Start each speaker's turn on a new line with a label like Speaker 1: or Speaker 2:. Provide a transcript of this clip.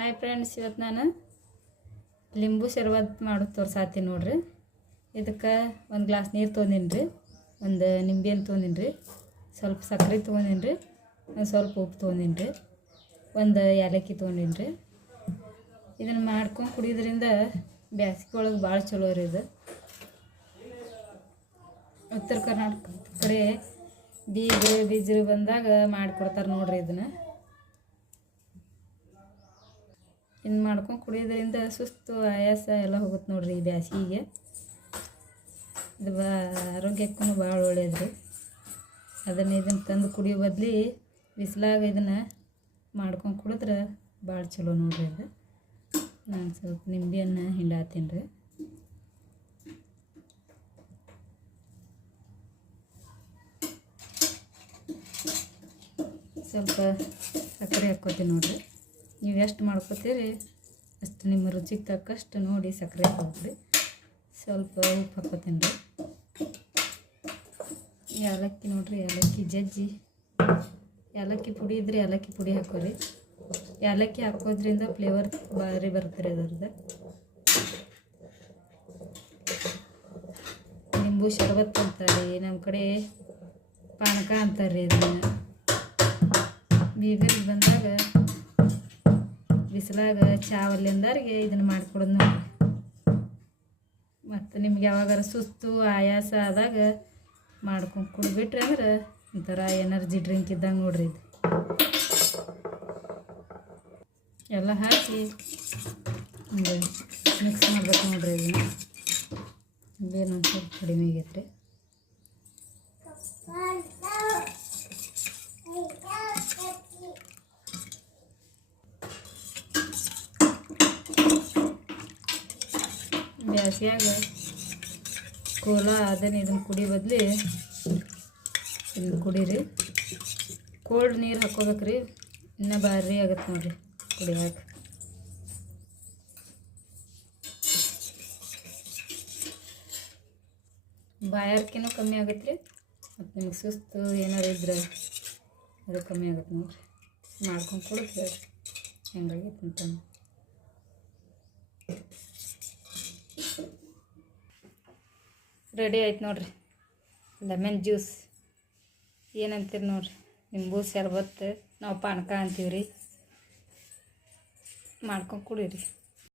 Speaker 1: Hi friends ಇವತ್ತು ನಾನು ಲಿಂಬು ಶರ್ಬತ್ ಮಾಡೋದು ತೋರ್ಸಾತೀನಿ ನೋಡ್ರಿ. ಇದಕ್ಕೆ ಒಂದು ಗ್ಲಾಸ್ ನೀರು ತೊಗೊಂಡಿನಿ ರೀ ಒಂದು ನಿಂಬೆಹಣ್ಣು ತೊಗೊಂಡಿನಿ ರೀ ಸ್ವಲ್ಪ ಸಕ್ಕರೆ ತೊಗೊಂಡಿನಿ ರೀ ಒಂದು ಸ್ವಲ್ಪ ಉಪ್ಪು ತೊಗೊಂಡಿನ್ರಿ, ಒಂದು ಏಲಕ್ಕಿ ತೊಗೊಂಡಿನಿ ರೀ ಇದನ್ನು ಮಾಡ್ಕೊಂಡು ಕುಡಿಯೋದ್ರಿಂದ ಬ್ಯಾಸಿಗೆ ಒಳಗೆ ಭಾಳ ಚಲೋ ರೀ ಇದು. ಉತ್ತರ ಕರ್ನಾಟಕ ಕಡೆ ಬೀಜ ಬೀಜರು ಬಂದಾಗ ಮಾಡಿಕೊಡ್ತಾರೆ ನೋಡ್ರಿ ಇದನ್ನು. ಇನ್ನು ಮಾಡ್ಕೊಂಡು ಕುಡಿಯೋದ್ರಿಂದ ಸುಸ್ತು ಆಯಾಸ ಎಲ್ಲ ಹೋಗುತ್ತೆ ನೋಡ್ರಿ ಈ ಬ್ಯಾಸಿಗೆ. ಇದು ಬಾ ಆರೋಗ್ಯಕ್ಕೂ ಭಾಳ ಒಳ್ಳೇದು ರೀ ಅದನ್ನು ಇದನ್ನು ತಂದು ಕುಡಿಯೋ ಬದಲಿ ಬಿಸಿಲಾಗ ಇದನ್ನು ಮಾಡ್ಕೊಂಡು ಕುಡಿದ್ರೆ ಭಾಳ ಚಲೋ ನೋಡ್ರಿ ಅದು. ನಾನು ಸ್ವಲ್ಪ ನಿಂಬೆಯನ್ನು ಹಿಂಡಾತೀನಿ ರೀ. ಸ್ವಲ್ಪ ಸಕ್ಕರೆ ಹಾಕ್ಕೋತೀನಿ ನೋಡ್ರಿ. ನೀವು ಎಷ್ಟು ಮಾಡ್ಕೋತೀರಿ ಅಷ್ಟು ನಿಮ್ಮ ರುಚಿಗೆ ತಕ್ಕಷ್ಟು ನೋಡಿ ಸಕ್ಕರೆ ಹಾಕ್ರಿ ಸ್ವಲ್ಪ ಉಪ್ಪು ಹಾಕೋತೀನಿ ರೀ. ಏಲಕ್ಕಿ ನೋಡ್ರಿ, ಏಲಕ್ಕಿ ಜಜ್ಜಿ. ಏಲಕ್ಕಿ ಪುಡಿ ಇದ್ರೆ ಏಲಕ್ಕಿ ಪುಡಿ ಹಾಕೋರಿ ಏಲಕ್ಕಿ ಹಾಕೋದ್ರಿಂದ ಫ್ಲೇವರ್ ಭಾರಿ ಬರ್ತಾರೆ ಅದರದ್ದು. ನಿಂಬು ಶರ್ಬತ್ ಅಂತಾರೆ ನಮ್ಮ ಕಡೆ ಪಾನಕ ಅಂತಾರೆ ಇದನ್ನು. ಬೀಗರಿಗೆ ಬಂದಾಗ ಬಿಸಿಲಾಗ ಚಾವಲ್ಲಿಂದರಿಗೆ ಇದನ್ನು ಮಾಡಿಕೊಡೋದು ನೋಡಿ ಮತ್ತು ನಿಮ್ಗೆ ಯಾವಾಗಾರ ಸುಸ್ತು ಆಯಾಸ ಆದಾಗ ಮಾಡ್ಕೊಂಡು ಕುಡಿಬಿಟ್ರಿ ಅಂದ್ರೆ ಒಂಥರ ಎನರ್ಜಿ ಡ್ರಿಂಕ್ ಇದ್ದಂಗೆ ನೋಡ್ರಿ ಇದು. ಎಲ್ಲ ಹಾಕಿ ಮಿಕ್ಸ್ ಮಾಡ್ಬೇಕು ನೋಡ್ರಿ ಇದನ್ನು. ಬೇನು ಸ್ವಲ್ಪ ಕಡಿಮೆ ಆಗೈತೆ ಬ್ಯಾಸ್ಗ್ಯಾಗ ಕೋಲ, ಅದನ್ನು ಇದನ್ನು ಕುಡಿ ಬದಲಿ ಇದನ್ನು ಕುಡೀರಿ. ಕೋಲ್ಡ್ ನೀರು ಹಾಕೋಬೇಕ್ರಿ ಇನ್ನೂ ಭಾರಿ ಆಗತ್ತೆ ನೋಡಿರಿ ಕುಡಿಯಾಕ. ಬಾಯಾರ್ಕಿನೂ ಕಮ್ಮಿ ಆಗತ್ತೆ ರೀ ಮತ್ತು ನಿಮ್ಗೆ ಸುಸ್ತು ಏನಾರು ಇದ್ರೆ ಅದು ಕಮ್ಮಿ ಆಗತ್ತೆ ನೋಡಿರಿ. ಮಾಡ್ಕೊಂಡು ಕುಡಿದ್ರೆ ಹೆಂಗಾಗೈತೆ ಅಂತಂದು ರೆಡಿ ಆಯ್ತು ನೋಡ್ರಿ. Lemon juice. ಏನಂತೀರಿ ನೋಡ್ರಿ. ನಿಂಬು ಶರ್ಬತ್ತು ನಾವು ಪಾನಕ ಅಂತೀವಿ ರೀ ಮಾಡ್ಕೊಂಡು ಕುಡೀರಿ.